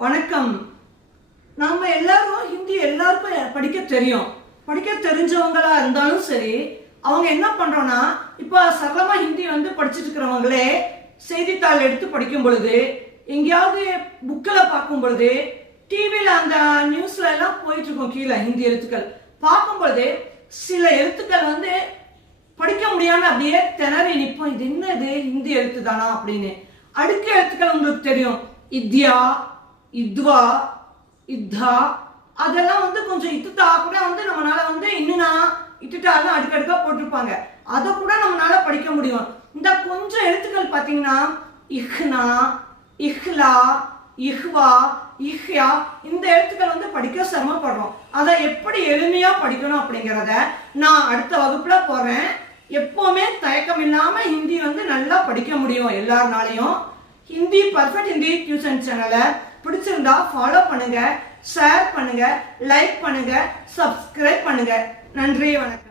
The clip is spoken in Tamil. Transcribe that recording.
வணக்கம். நம்ம எல்லாரும் ஹிந்தி எல்லாருக்கும் படிக்க தெரியும். படிக்க தெரிஞ்சவங்களா இருந்தாலும் சரி, அவங்க என்ன பண்றோம்னா, இப்போ சரளமா ஹிந்தி படிச்சுட்டு இருக்கிறவங்களே செய்தித்தாள் எடுத்து படிக்கும் பொழுது, எங்கேயாவது புக்கில் பார்க்கும் பொழுது, டிவியில் அந்த நியூஸ்ல எல்லாம் போயிட்டு இருக்கும் கீழே ஹிந்தி எழுத்துக்கள் பார்க்கும் பொழுது சில எழுத்துக்கள் படிக்க முடியாம அப்படியே திணறி நிற்போம். இது என்னது ஹிந்தி எழுத்து தானா அப்படின்னு. அடுக்க எழுத்துக்கள் உங்களுக்கு தெரியும். இத்யா, இத்வா, இத்தா, அதெல்லாம் கொஞ்சம் இத்துத்தா கூட நம்மளால இன்னுனா இட்டுட்டாலும் அடுக்கடுக்கா போட்டிருப்பாங்க. அதை கூட நம்மளால படிக்க முடியும். இந்த கொஞ்சம் எழுத்துக்கள் பார்த்தீங்கன்னா இஹ்னா, இஹ்லா, இஹ்வா, இஹ்யா, இந்த எழுத்துக்கள் படிக்க சிரமப்படுறோம். அதை எப்படி எளிமையா படிக்கணும் அப்படிங்கிறத நான் அடுத்த வகுப்புல போறேன். எப்பவுமே தயக்கம் இல்லாம ஹிந்தி நல்லா படிக்க முடியும் எல்லாருனாலையும். ஹிந்தி பர்ஃபெக்ட் ஹிந்தி டியூஷன் சேனலை பிடிச்சிருந்தா ஃபாலோ பண்ணுங்க, ஷேர் பண்ணுங்க, லைக் பண்ணுங்க, சப்ஸ்கிரைப் பண்ணுங்க. நன்றி, வணக்கம்.